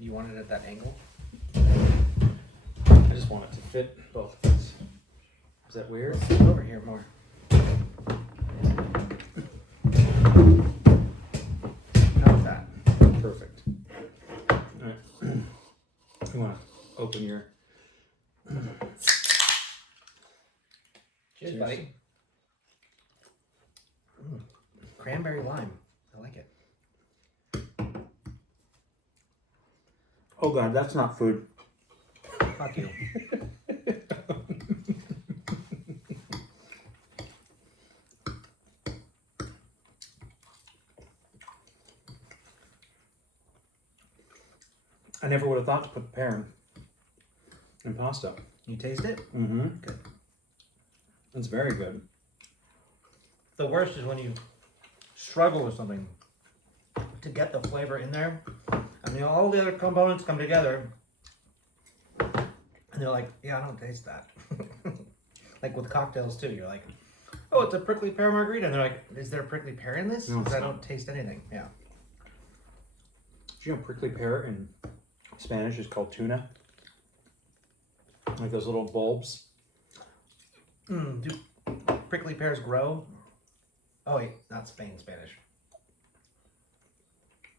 You want it at that angle? I just want it to fit both of us. Is that weird? Let's sit over here more. How's that? Perfect. All right. You want to open your... Cheers, buddy. Cranberry lime. I like it. Oh God, that's not food. Fuck you. I never would have thought to put pear in pasta. You taste it? Mm-hmm. Good. It's very good. The worst is when you struggle with something to get the flavor in there. I mean, all the other components come together. And they're like, yeah, I don't taste that. Like with cocktails too. You're like, oh, it's a prickly pear margarita. And they're like, is there prickly pear in this? No, it's Because I not. don't taste anything. Yeah. Do you know prickly pear in Spanish is called tuna? Like those little bulbs. Do prickly pears grow? Oh wait, not Spain, Spanish.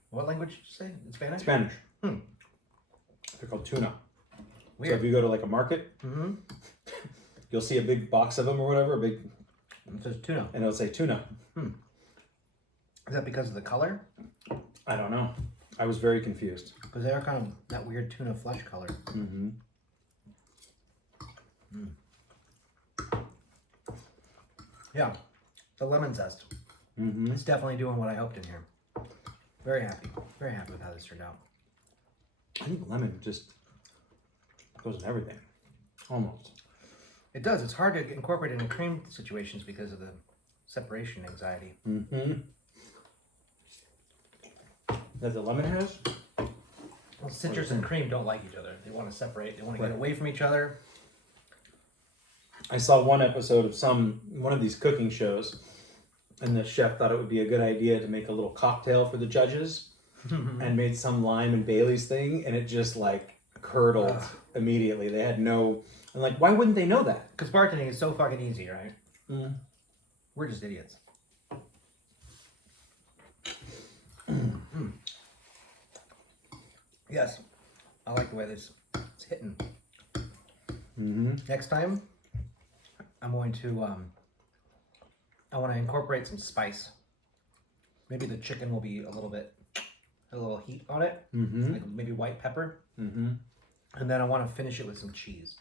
What language did you say? In Spanish? Spanish. Hmm. They're called tuna. So if Weird. you go to like a market, Mm-hmm. you'll see a big box of them or whatever, It says tuna. and it'll say tuna. Is that because of the color? I don't know. I was very confused. Because they are kind of that weird tuna flesh color. Mm-hmm. Yeah. The lemon zest. Mm-hmm. It's definitely doing what I hoped in here. Very happy. Very happy with how this turned out. I think lemon just goes in everything. Almost. It does. It's hard to incorporate it in cream situations because of the separation anxiety. Mm-hmm. That the lemon has? Well, citrus and cream don't like each other. They want to separate. They want to get Right. away from each other. I saw one episode of one of these cooking shows, and the chef thought it would be a good idea to make a little cocktail for the judges, and made some lime and Bailey's thing, and it just like curdled immediately. They had no, and like, why wouldn't they know that? Because bartending is so fucking easy, right? Mm. We're just idiots. Yes, I like the way this it's hitting. Mm-hmm. Next time, I'm going to I want to incorporate some spice. Maybe the chicken will be a little heat on it, Mm-hmm. like maybe white pepper, Mm-hmm. and then I want to finish it with some cheese.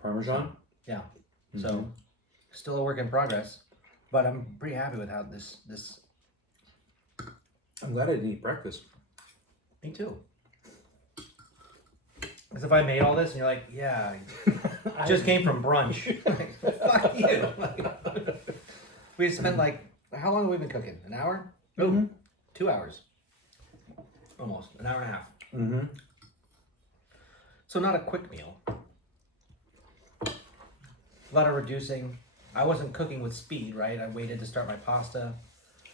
Parmesan? Yeah. Mhm. So, still a work in progress, but I'm pretty happy with how this. I'm glad I didn't eat breakfast. Me too. Because if I made all this and you're like, yeah, I just came from brunch. Like, fuck you. We spent like, how long have we been cooking? An hour? Mhm. 2 hours. Almost. An hour and a half. Mm-hmm. So not a quick meal. A lot of reducing. I wasn't cooking with speed, right? I waited to start my pasta.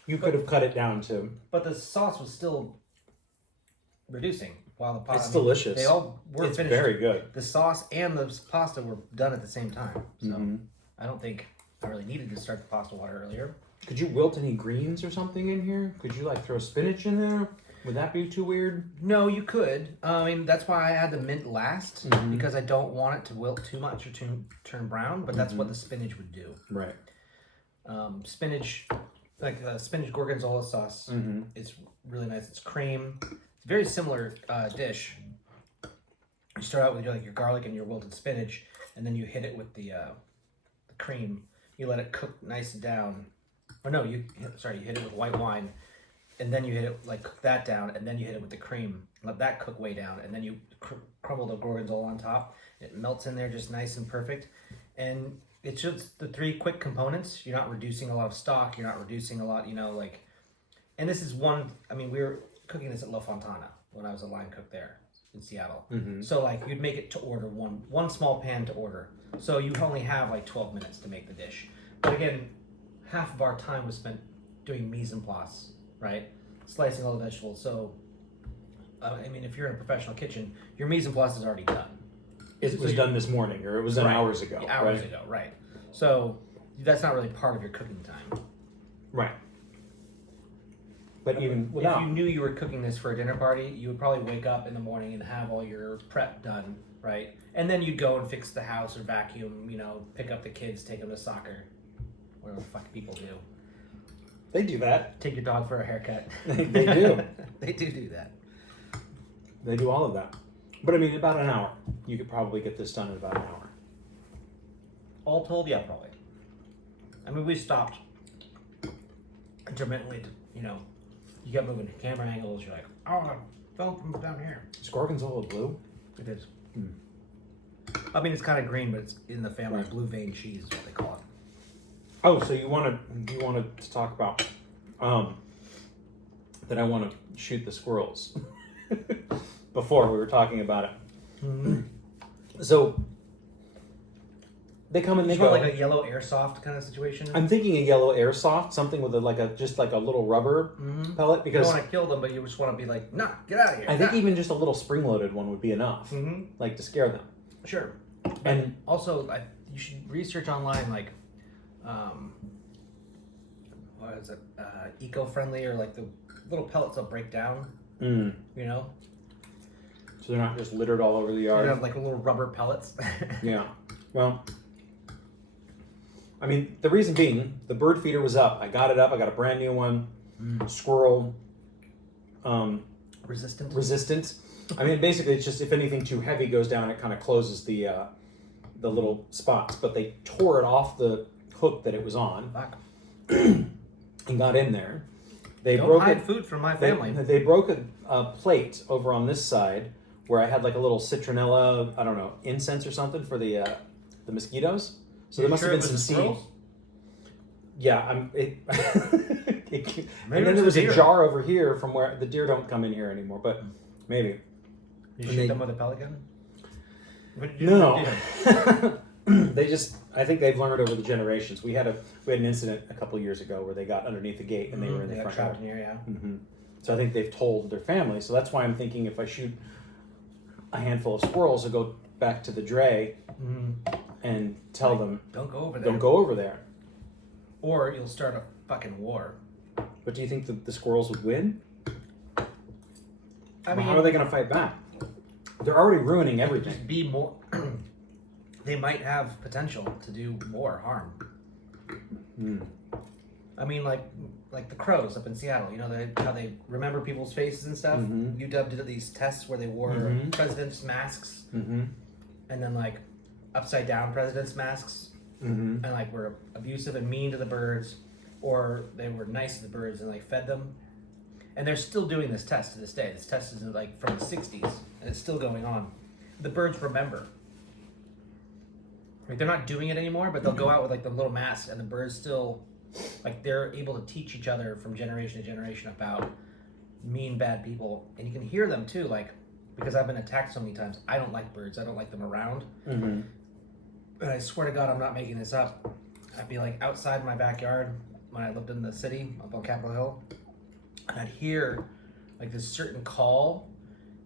You could have cut it down to. But the sauce was still reducing while the pasta. It's delicious. They all were It's finished. very good. The sauce and the pasta were done at the same time. So Mhm. I don't think I really needed to start the pasta water earlier. Could you wilt any greens or something in here? Could you like throw spinach in there? Would that be too weird? No, you could. I mean, that's why I had the mint last Mhm. because I don't want it to wilt too much or turn brown. But that's what the spinach would do. Right. Spinach, like spinach gorgonzola sauce, Mm-hmm. it's really nice. It's cream. It's a very similar dish. You start out with your garlic and your wilted spinach, and then you hit it with the cream. You let it cook nice and down. Or no, you hit it with white wine, and then you hit it cook that down, and then you hit it with the cream. Let that cook way down, and then you crumble the gorgonzola on top. It melts in there just nice and perfect, and it's just the three quick components. You're not reducing a lot of stock. You're not reducing a lot, And this is one. I mean, we were cooking this at La Fontana when I was a line cook there in Seattle. Mm-hmm. So you'd make it to order one small pan to order. So you only have 12 minutes to make the dish. But again, half of our time was spent doing mise en place, right? Slicing all the vegetables. So I mean, if you're in a professional kitchen, your mise en place is already done. It was done this morning, or it was done Right. hours ago. Hours right? ago, right? So that's not really part of your cooking time. Right. But even without, if you knew you were cooking this for a dinner party, you would probably wake up in the morning and have all your prep done, right? And then you'd go and fix the house or vacuum, pick up the kids, take them to soccer, whatever the fuck people do. they do that. Take your dog for a haircut. They do. They do that. They do all of that. But I mean, about an hour. You could probably get this done in about an hour. All told, yeah, probably. I mean, we stopped intermittently to, you kept moving camera angles. You're like, oh, film from down here. Is gorgonzola blue? It is. Hmm. I mean, it's kind of green, but it's in the family. Right. Blue vein cheese is what they call it. Oh, so you wanted to talk about that I want to shoot the squirrels before we were talking about it. Mm-hmm. So they come and they You go. want like a yellow airsoft kind of situation? I'm thinking a yellow airsoft, something with just like a little rubber Mm-hmm. pellet, You because don't want to kill them, but you just want to be like, nah, get out of here. I think nah. even just a little spring-loaded one would be enough, Mm-hmm. like to scare them. Sure. And Also, you should research online, like, what is it? Eco-friendly, or like the little pellets will break down. so they're not just littered all over the You yard. have like little rubber pellets. Yeah. Well, I mean, the reason being, the bird feeder was up. I got it up. I got a brand new one. Squirrel Resistant. I mean, basically, it's just if anything too heavy goes down, it kind of closes the little spots. But they tore it off the hook that it was on Fuck. and got in there. They Don't broke hide it. food from my They, family. they broke a plate over on this side where I had like a little citronella, I don't know, incense or something for the mosquitoes. So there must have been some seed. Yeah, Maybe and then it's there was a a deer. jar over here from where the deer don't come in here anymore, but maybe. You and shoot they- them with a pellet gun? What did you do No. with the I think they've learned over the generations. We had an incident a couple of years ago where they got underneath the gate and they were in They the got front trapped yard. in here, yeah. Hmm. So I think they've told their family. So that's why I'm thinking if I shoot a handful of squirrels, I'll go back to the dray and tell them, Don't go over there. don't go over there. Or you'll start a fucking war. But do you think the squirrels would win? I Well, how are they going to fight back? They're already ruining everything. just be more. They might have potential to do more harm. Mm. I mean, like the crows up in Seattle. You know how they remember people's faces and stuff. Mhm. UW did these tests where they wore Mhm. presidents' masks Mm-hmm. and then like upside down presidents' masks, Mm-hmm. and like were abusive and mean to the birds, or they were nice to the birds and like fed them. And they're still doing this test to this day. This test is like from the 60s, and it's still going on. The birds remember. Like they're not doing it anymore, but they'll go out with like the little masks, and the birds still, like they're able to teach each other from generation to generation about mean, bad people, and you can hear them too. Like because I've been attacked so many times, I don't like birds. I don't like them around. Mm-hmm. And I swear to God, I'm not making this up. I'd be like outside my backyard when I lived in the city up on Capitol Hill, and I'd hear like this certain call,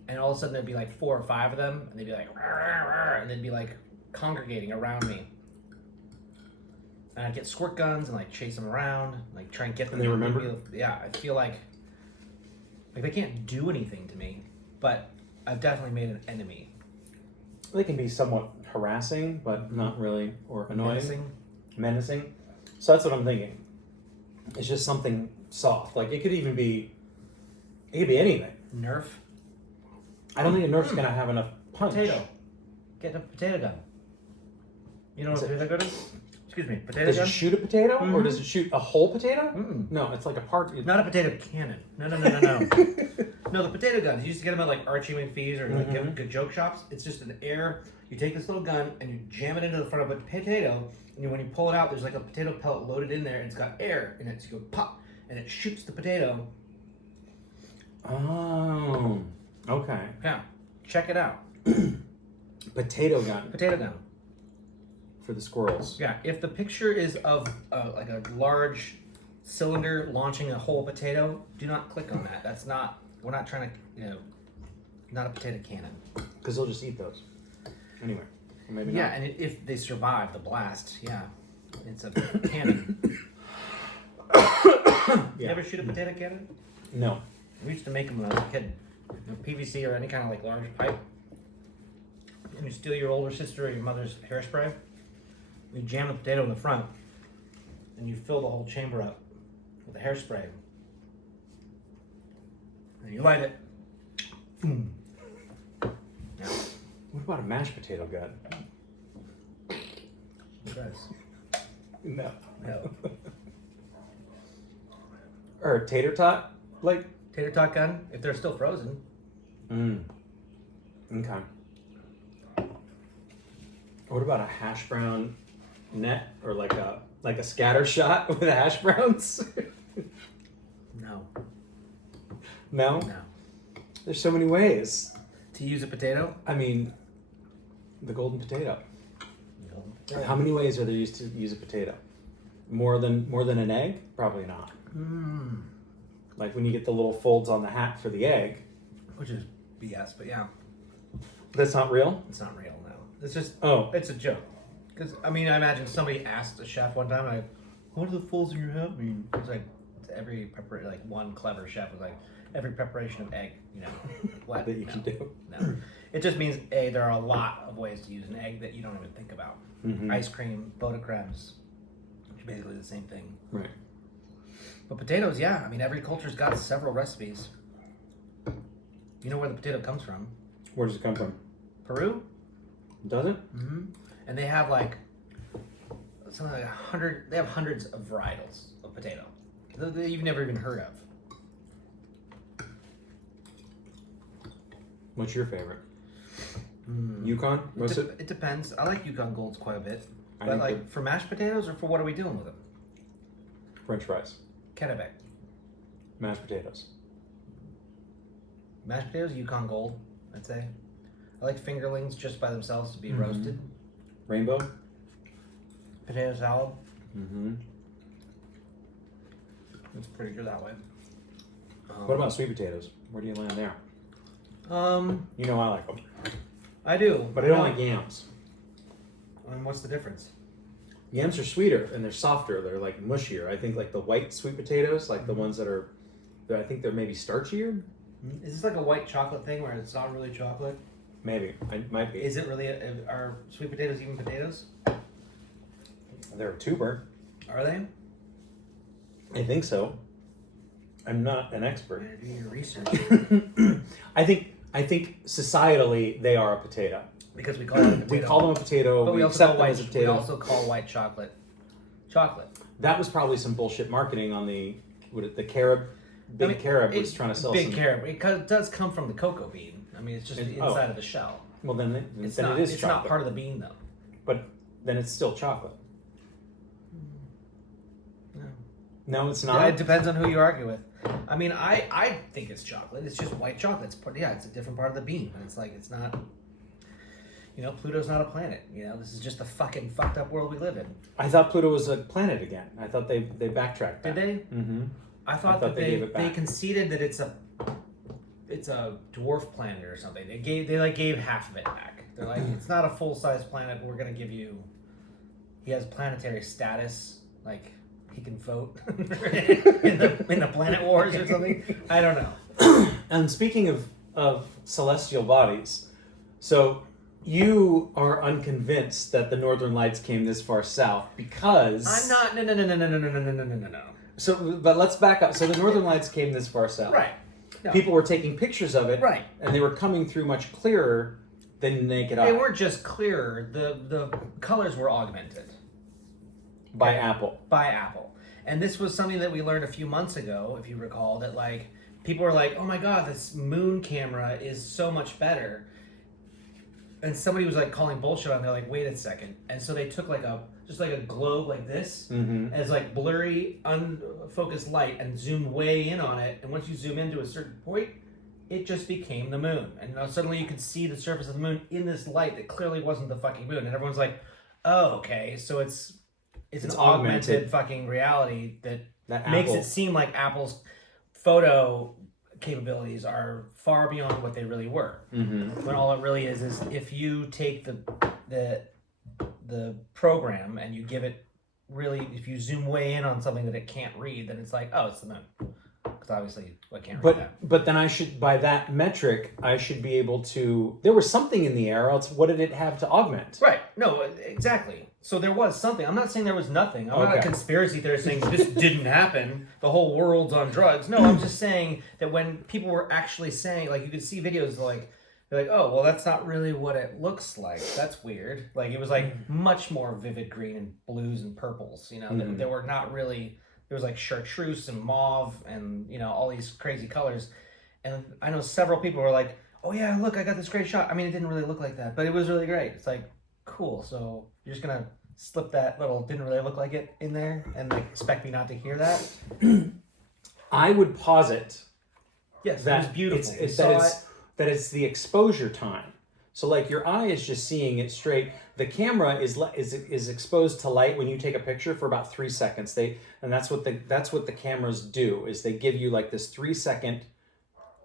and all of a sudden there'd be like 4 or 5 of them, and they'd be like, "Rah, rah, rah," and they'd be like congregating around me. And I'd get squirt guns and like chase them around, like try and get them. And they to remember? Yeah, I feel like they can't do anything to me, but I've definitely made an enemy. They can be somewhat harassing, but not really, or annoying. Menacing. So that's what I'm thinking. It's just something soft. Like it could be anything. Nerf. I don't think a Nerf's gonna have enough punch. Potato. Get a potato gun. You know what a potato gun is? Excuse me, potato Does gun? it shoot a potato, or Mhm. does it shoot a whole potato? Mm-mm. No, it's like a part. Not a potato cannon. No. No, the potato guns. You used to get them at like Archie McPhee's or like good joke shops. It's just an air. You take this little gun and you jam it into the front of a potato, and when you pull it out, there's like a potato pellet loaded in there, and it's got air in it. So you go pop, and it shoots the potato. Oh, okay. Yeah, check it out. Potato gun Potato gun. for the squirrels. Yeah, if the picture is of like a large cylinder launching a whole potato, do not click on that. That's not. We're not trying to not a potato cannon. Because they'll just eat those. Anyway, or maybe Yeah, not. and if they survive the blast, yeah, it's a cannon. You ever shoot a potato cannon? No. We used to make them when I was a kid. PVC or any kind of like large pipe. And you steal your older sister or your mother's hairspray. You jam the potato in the front, and you fill the whole chamber up with the hairspray. And you light it. Boom. Yeah. What about a mashed potato gun? It does. No. No. Or a tater tot? Like. Tater tot gun, if they're still frozen. Okay. What about a hash brown net or like a scatter shot with hash browns? No. No? No. There's so many ways. To use a potato? I mean, the golden potato. No. How many ways are there used to use a potato? More than an egg? Probably not. Like when you get the little folds on the hat for the egg. Which is BS, but yeah. That's not real? It's not real, no. It's just, Oh. it's a joke. Because, I mean, I imagine somebody asked a chef one time, like, what do the folds in your hat mean? It's like, every preparation, like one clever chef was like, every preparation of egg, you know, what? That you No. can do. No. It just means, A, there are a lot of ways to use an egg that you don't even think about. Mhm. Ice cream, Boda cremes, which is basically the same thing. Right. But potatoes, yeah, I mean, every culture's got several recipes. You know where the potato comes from? Where does it come from? Peru? Does it? Mm-hmm. And they have like something like 100. They have hundreds of varietals of potato that you've never even heard of. What's your favorite? Yukon? What's it? It depends. I like Yukon Golds quite a bit, I but think like for mashed potatoes or for what are we doing with them? French fries. Kennebec. Mashed potatoes. Mashed potatoes, Yukon Gold, I'd say. I like fingerlings just by themselves to be roasted. Rainbow? Potato salad. Mm-hmm. It's pretty good that way. What about sweet potatoes? Where do you land there? You know I like them. I do. But I don't like yams. And what's the difference? Yams are sweeter and they're softer. They're like mushier. I think like the white sweet potatoes, like the ones that are, I think they're maybe starchier. Is this like a white chocolate thing where it's not really chocolate? Maybe. It might be. Is it really? Are sweet potatoes even potatoes? They're a tuber. Are they? I think so. I'm not an expert. Do your research. I think societally they are a potato. Because we call it a potato. We call them a potato. But we also accept call them as a we potato. also call white chocolate chocolate. That was probably some bullshit marketing on the carob. Big Carob was trying to sell big some. carob. It does come from the cocoa bean. I mean, it's just the inside of the shell. Well, then it is It's chocolate. not part of the bean though. But then it's still chocolate. No. No, it's Yeah, not. it depends on who you argue with. I mean, I think it's chocolate. It's just white chocolate. It's a different part of the bean. And it's like it's not. You know, Pluto's not a planet. You know, this is just the fucking fucked up world we live in. I thought Pluto was a planet again. I thought they backtracked that. Did they? Mm-hmm. I thought thought that they gave it they back. conceded that it's a dwarf planet or something. They gave half of it back. They're like, it's not a full size planet. We're gonna give you. He has planetary status, like he can vote in the planet wars or something. I don't know. And speaking of celestial bodies, so you are unconvinced that the Northern Lights came this far south because I'm not. No. So, but let's back up. So the Northern Lights came this far south. Right. No. People were taking pictures of it. Right. And they were coming through much clearer than the naked eye. They weren't just clearer. The colors were augmented by Apple. by Apple. And this was something that we learned a few months ago, if you recall, that like people were like, "Oh my god, this moon camera is so much better." And somebody was like calling bullshit on it. They're like, "Wait a second." And so they took like a globe like this as like blurry, unfocused light and zoomed way in on it. And once you zoom into a certain point, it just became the moon. And now suddenly you could see the surface of the moon in this light that clearly wasn't the fucking moon. And everyone's like, "Oh, okay, so it's an augmented fucking reality that That makes Apple- it seem like Apple's photo capabilities are far beyond what they really were. Mm-hmm. When all it really is if you take the program and you give it really, if you zoom way in on something that it can't read, then it's like, oh, it's the moon. Because obviously, I can't read that. But then I should, by that metric, I should be able to. There was something in the air. Else, what did it have to augment? Right. No, exactly. So there was something. I'm not saying there was nothing. I'm not a Okay. conspiracy theorist saying this didn't happen. The whole world's on drugs. No, I'm just saying that when people were actually saying, like, you could see videos like, they're like, oh, well, that's not really what it looks like. That's weird. Like, it was like much more vivid green and blues and purples. You know, there were not really. There was like chartreuse and mauve and, you know, all these crazy colors. And I know several people were like, oh yeah, look, I got this great shot. I mean, it didn't really look like that, but it was really great. It's like, cool. So you're just going to slip that little didn't really look like it in there and like expect me not to hear that? I would posit Yes, that it was beautiful. that it's the exposure time. So like your eye is just seeing it straight. The camera is exposed to light when you take a picture for about 3 seconds. That's what the cameras do, is they give you like this 3 second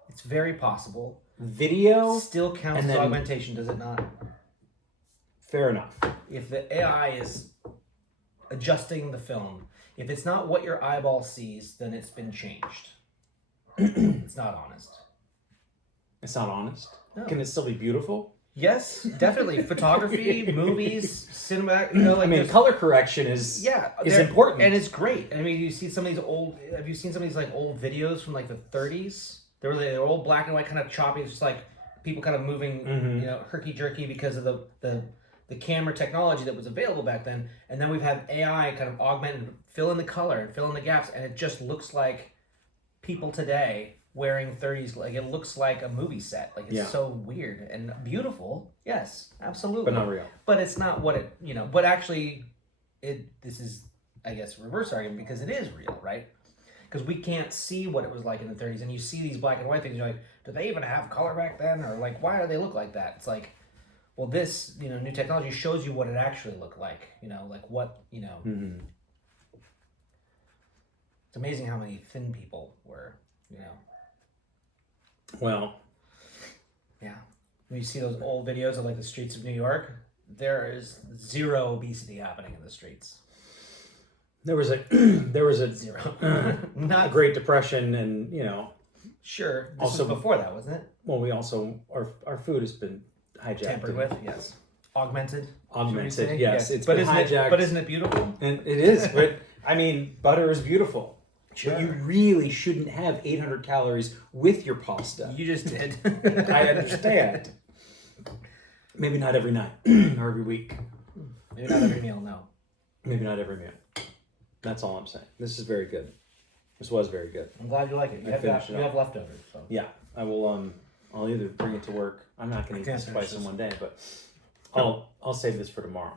It's very possible. video. Still counts and as then- augmentation, does it not? Fair enough. If the AI is adjusting the film, if it's not what your eyeball sees, then it's been changed. It's not honest. It's not honest. No. Can it still be beautiful? Yes, definitely. Photography, movies, cinema. You know, like I mean, there's- color correction is yeah, is they're- important. and it's great. I mean, you see some of these old. Have you seen some of these like old videos from like the 30s? They were old black and white, kind of choppy. It's just like people kind of moving, you know, herky jerky because of the camera technology that was available back then. And then we've had AI kind of augment and fill in the color and fill in the gaps, and it just looks like people today wearing 30s. Like it looks like a movie set. Like it's so weird and beautiful. Yes, absolutely. but not real. But it's not what it, you know, but actually this is, I guess, reverse argument because it is real, right? Because we can't see what it was like in the 30s, and you see these black and white things, you're like, did they even have color back then? Or like, why do they look like that? It's like, well, this, you know, new technology shows you what it actually looked like, you know, like what, you know. Mm-hmm. It's amazing how many thin people were, you know. Well, Yeah. When you see those old videos of like the streets of New York, there is zero obesity happening in the streets. there was a Zero. a Not Great Depression, and you know, sure. This Also- was before that, wasn't it? well, we also our food has been hijacked, Tampered and with, yes. Augmented. augmented. should we say? Yes, it's but been isn't hijacked. it? But isn't it beautiful? And it is, but I mean, butter is beautiful. Sure. But you really shouldn't have 800 calories with your pasta. You just did. I understand. Maybe not every night or every week. Maybe not every meal. No. Maybe not every meal. That's all I'm saying. This is very good. This was very good. I'm glad you like it. I finished it You off. have leftovers. So. Yeah, I will. I'll either bring it to work. I'm not going to eat can't this finish twice in this. one day, but I'll save this for tomorrow.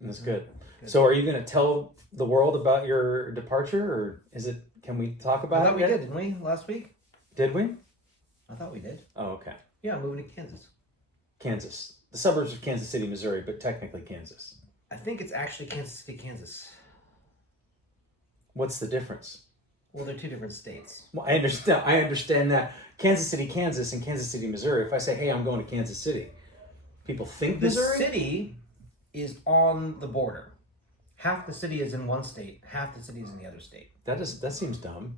That's good. So, are you going to tell the world about your departure, or is it? Can we talk I about thought it? we yet? did, didn't we? Last week. Did we? I thought we did. Oh, okay. Yeah, I'm moving to Kansas. Kansas, the suburbs of Kansas City, Missouri, but technically Kansas. I think it's actually Kansas City, Kansas. What's the difference? Well, they're two different states. Well, I understand. I understand that Kansas City, Kansas, and Kansas City, Missouri. If I say, "Hey, I'm going to Kansas City," people think The Missouri. city is on the border. Half the city is in one state. Half the city is in the other state. That seems dumb.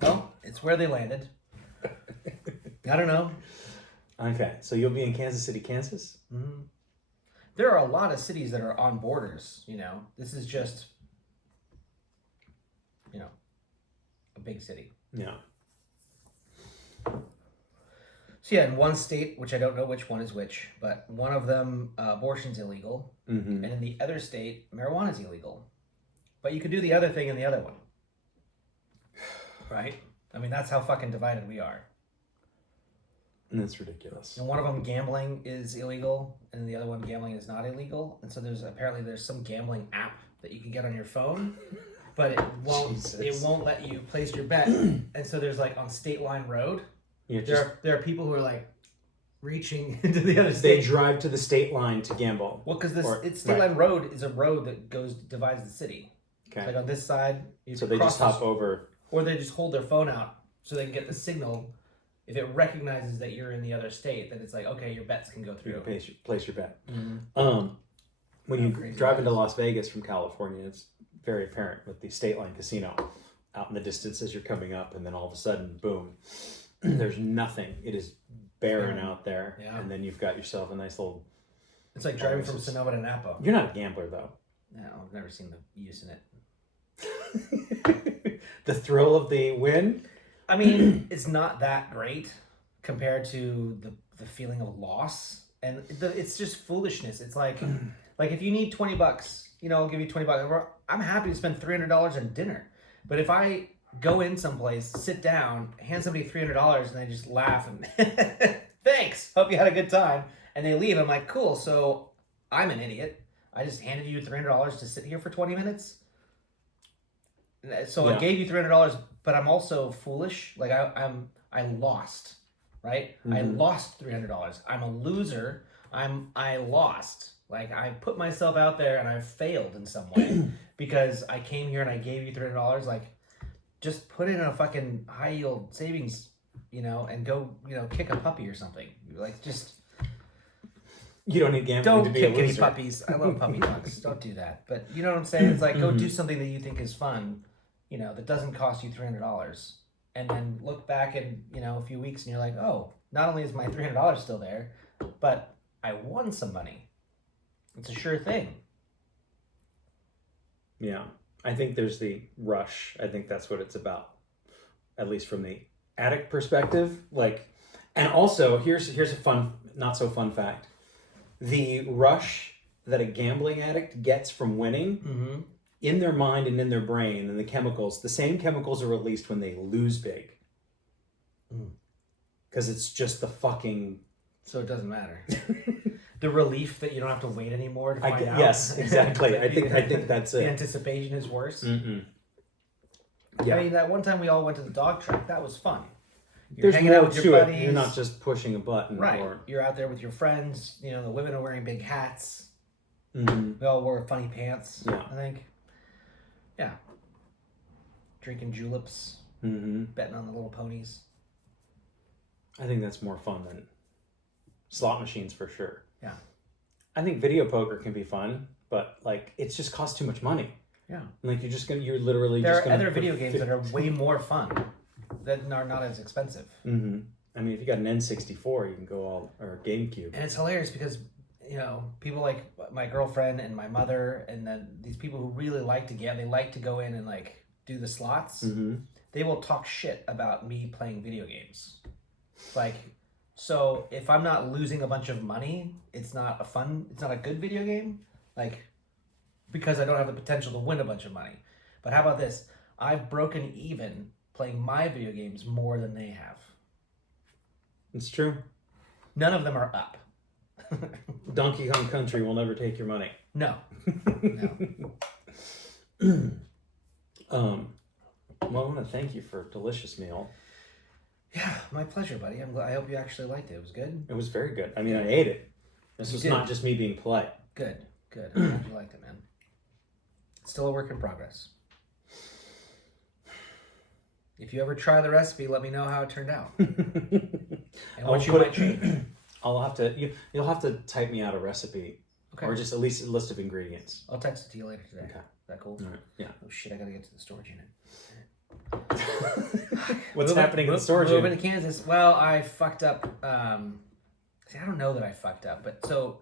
Well, it's where they landed. I don't know. Okay, so you'll be in Kansas City, Kansas. Mhm. There are a lot of cities that are on borders, you know. This is just, you know, a big city. Yeah. So yeah, in one state, which I don't know which one is which, but one of them, abortion's illegal. Mm-hmm. And in the other state, marijuana is illegal. But you could do the other thing in the other one. Right? I mean, that's how fucking divided we are. That's ridiculous. And one of them, gambling is illegal, and the other one, gambling is not illegal. And so there's some gambling app that you can get on your phone, but it Jesus. won't let you place your bet. And so there's like on State Line Road, You just, there are people who are like reaching into the other they state. drive to the state line to gamble. Well, because Or- State right. Line Road is a road that divides the city. Okay. Like on this side, you So they cross just hop over. or they just hold their phone out so they can get the signal. If it recognizes that you're in the other state, then it's like, okay, your bets can go You through. can place your bet. Mm-hmm. When you Crazy drive into guys. Las Vegas from California, it's very apparent with the State Line Casino out in the distance as you're coming up, and then all of a sudden, boom, there's nothing. It is barren out there, Yeah. and then you've got yourself a nice little. It's like driving from Sonoma to Napa. You're not a gambler though. No, I've never seen the use in it. The thrill of the win. I mean, it's not that great compared to the feeling of loss, and it's just foolishness. It's like if you need $20, I'll give you $20. I'm happy to spend $300 on dinner, but if I go in someplace, sit down, hand somebody $300, and they just laugh and thanks, hope you had a good time, and they leave, I'm like, cool. So I'm an idiot. I just handed you $300 to sit here for 20 minutes. So Yeah. I gave you $300, but I'm also foolish. Like I lost, right? I Mhm. lost $300. I'm a loser. I lost. Like I put myself out there and I failed in some way because I came here and I gave you $300. Like just put it in a fucking high yield savings, and go, kick a puppy or something. Like just You don't need gambling to don't be a kick any loser. puppies. I love puppy dogs. Don't do that. But you know what I'm saying? It's like go do something that you think is fun, that doesn't cost you $300, and then look back in a few weeks and you're like, oh, not only is my $300 still there, but I won some money. It's a sure thing. Yeah, I think there's the rush. I think that's what it's about, at least from the addict perspective. And also here's a fun, not so fun fact: the rush that a gambling addict gets from winning. Mm-hmm. In their mind and in their brain, and the same chemicals are released when they lose big. Because it's just the fucking. So it doesn't matter. The relief that you don't have to wait anymore to find out. Yes, exactly. I think that's the it. anticipation is worse. Mm-mm. I Yeah, mean, that one time we all went to the dog track. That was fun. You're there's hanging more out with to your it. buddies. You're not just pushing a button. Right. Or, You're out there with your friends. The women are wearing big hats. Mhm. We all wore funny pants. Yeah. I think. Yeah. Drinking juleps, Mhm. betting on the little ponies. I think that's more fun than slot machines for sure. Yeah. I think video poker can be fun, but it just costs too much money. Yeah. You're literally There just are gonna other put video games that are way more fun that are not as expensive. Mm-hmm. I mean, if you got an N64, you can go or GameCube. And it's hilarious because, people like my girlfriend and my mother and then these people who really like to they like to go in and do the slots. Mm-hmm. They will talk shit about me playing video games. So if I'm not losing a bunch of money, it's not a good video game. Because I don't have the potential to win a bunch of money. But how about this? I've broken even playing my video games more than they have. It's true. None of them are up. Donkey Kong Country will never take your money. No. Well, I want to thank you for a delicious meal. Yeah, my pleasure, buddy. I hope you actually liked it. It was good. It was very good. I mean, I ate it. This You was did. not just me being polite. Good. I'm glad you liked it, man. It's still a work in progress. If you ever try the recipe, let me know how it turned out. And what you might change. I'll have to. You'll have to type me out a recipe, Okay. or just at least a list of ingredients. I'll text it to you later today. Okay. Is that cool? All right. Yeah. Oh shit, I gotta get to the storage unit. What's happening in the storage unit? Moving to Kansas. Well, I fucked up. I don't know that I fucked up, but so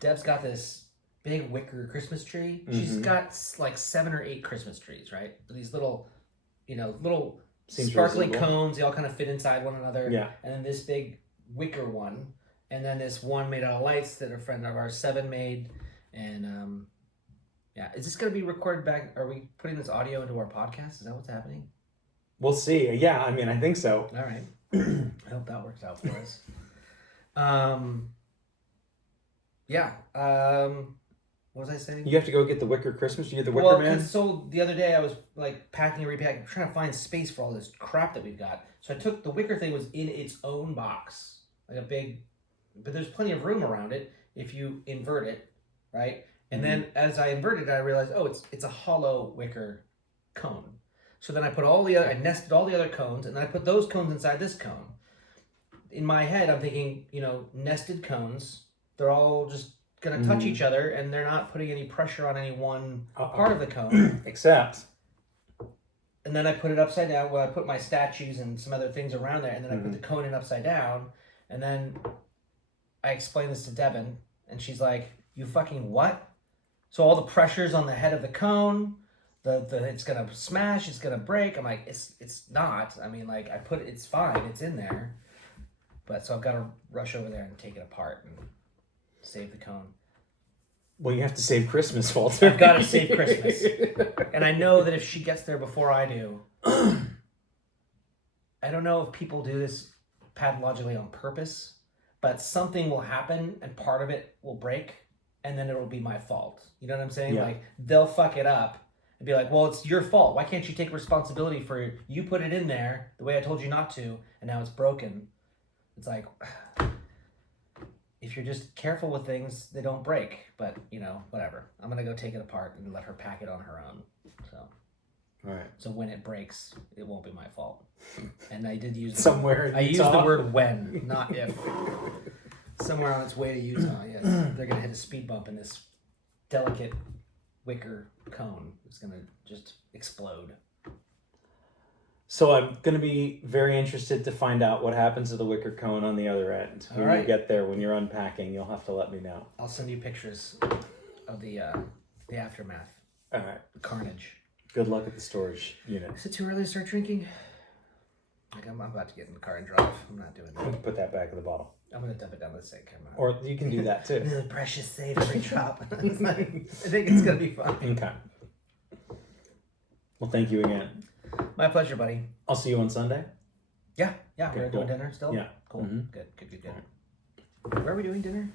Deb's got this big wicker Christmas tree. She's Mhm. got 7 or 8 Christmas trees, right? These little Seems sparkly reasonable. cones. They all kind of fit inside one another. Yeah. And then this big wicker one, and then this one made out of lights that a friend of ours, Seven, made. And yeah, is this gonna be recorded back? Are we putting this audio into our podcast? Is that what's happening? We'll see. Yeah, I mean, I think so. All right. I hope that works out for us. Yeah. What was I saying? You have to go get the wicker Christmas. You're the wicker man. So the other day I was packing and repacking, trying to find space for all this crap that we've got. So I took the wicker thing was in its own box, but there's plenty of room around it if you invert it, right? And then as I inverted it, I realized, oh, it's a hollow wicker cone. So then I nested all the other cones, and then I put those cones inside this cone. In my head, I'm thinking, nested cones, they're all just going to touch each other, and they're not putting any pressure on any one part of the cone. Except. And then I put it upside down where I put my statues and some other things around there, and then I put the cone in upside down, and then I explained this to Devin, and she's like, you fucking what? So all the pressure's on the head of the cone, it's gonna smash, it's gonna break. I'm like, it's not. I mean, like, it's fine, it's in there. But so I've got to rush over there and take it apart and save the cone. Well, you have to save Christmas, Walter. I've got to save Christmas. And I know that if she gets there before I do, I don't know if people do this pathologically on purpose, but something will happen and part of it will break, and then it'll be my fault. You know what I'm saying? Yeah. Like, they'll fuck it up and be like, well, it's your fault. Why can't you take responsibility for you put it in there the way I told you not to, and now it's broken? It's like, if you're just careful with things, they don't break. But, whatever. I'm going to go take it apart and let her pack it on her own. All right. So when it breaks, it won't be my fault. And I did use somewhere. I used the word when, not if. Somewhere on its way to Utah, yes. They're going to hit a speed bump, and this delicate wicker cone is going to just explode. So I'm going to be very interested to find out what happens to the wicker cone on the other end. When you get there, when you're unpacking, you'll have to let me know. I'll send you pictures of the aftermath. All right. The carnage. Good luck at the storage unit. Is it too early to start drinking? Like, I'm about to get in the car and drive. I'm not doing You can that. put that back in the bottle. I'm going to dump it down the sink. Or you can do that too. Really precious, save every drop. I think it's going to be fun. Okay. Well, thank you again. My pleasure, buddy. I'll see you on Sunday. Yeah, Okay, we're cool. doing dinner still? Yeah. Cool. Mhm. Good. Where are we doing dinner?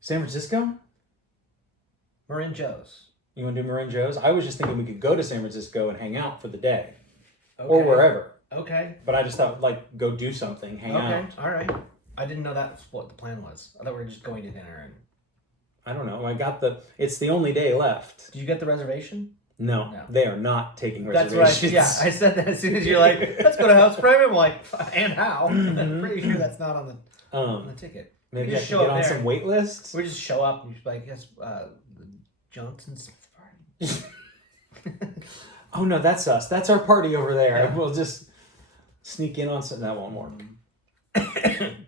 San Francisco? Marin Joe's. You want to do Marin Joe's? I was just thinking we could go to San Francisco and hang out for the day. Okay. Or wherever. Okay. But I just thought, go do something, hang out. Okay, all right. I didn't know that's what the plan was. I thought we were just going to dinner. And I don't know. It's the only day left. did you get the reservation? No, No. they are not taking That's reservations. right. Yeah, I said that as soon as you're like, let's go to House Prime. I'm like, and how? I'm pretty sure that's not on the ticket. Maybe You I just should show get up on there. some wait lists. We just show up and you're like, yes, the Johnson Smith party. Oh no, that's us. That's our party over there. Yeah. We'll just sneak in on some. That won't work.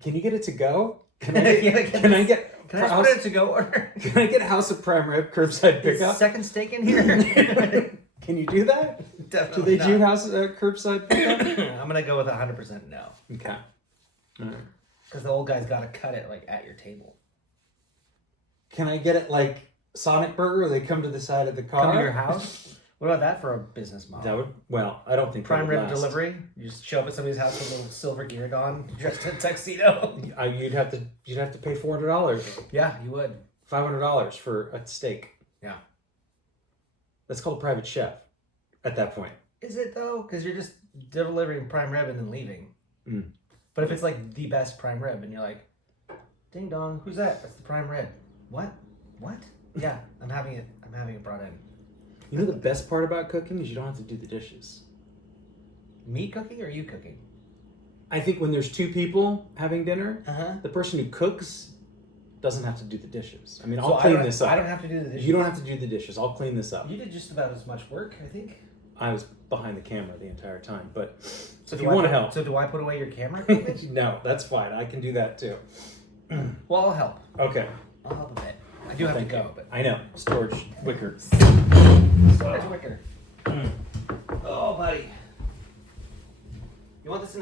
Can you get it to go? Can I get? Yeah, Can I get? Can I put it to go order? Can I get House of Prime Rib curbside Is pickup? second steak in here? Can you do that? Do Definitely they do not. House curbside pickup? I'm gonna go with 100% no, Okay. All right. because the old guy's got to cut it like at your table. Can I get it like Sonic Burger? Where they come to the side of the car. Come to your house. What about that for a business model? That would. Well, I don't think that Prime would rib last. delivery. You just show up at somebody's house with a little silver gear on, dressed in a tuxedo. You'd have to pay $400, Yeah, you would. $500 for a steak. Yeah. That's called a private chef. At that point. Is it though? Because you're just delivering prime rib and then leaving. Mm. But if it's like the best prime rib, and you're like, ding dong, who's that? That's the prime rib. What? Yeah, I'm having it brought in. You know the best part about cooking is you don't have to do the dishes. Me cooking or you cooking? I think when there's two people having dinner, Uh-huh. the person who cooks doesn't have to do the dishes. I mean, So I'll clean this up. I don't have to do the dishes. You don't have to do the dishes. I'll clean this up. You did just about as much work, I think. I was behind the camera the entire time, but So if you want to help. So do I put away your camera equipment? No, that's fine. I can do that too. Well, I'll help. Okay. I'll help a bit. I do have to Thank go, you. but I know. Storage wicker. storage wicker. Oh, buddy. You want this in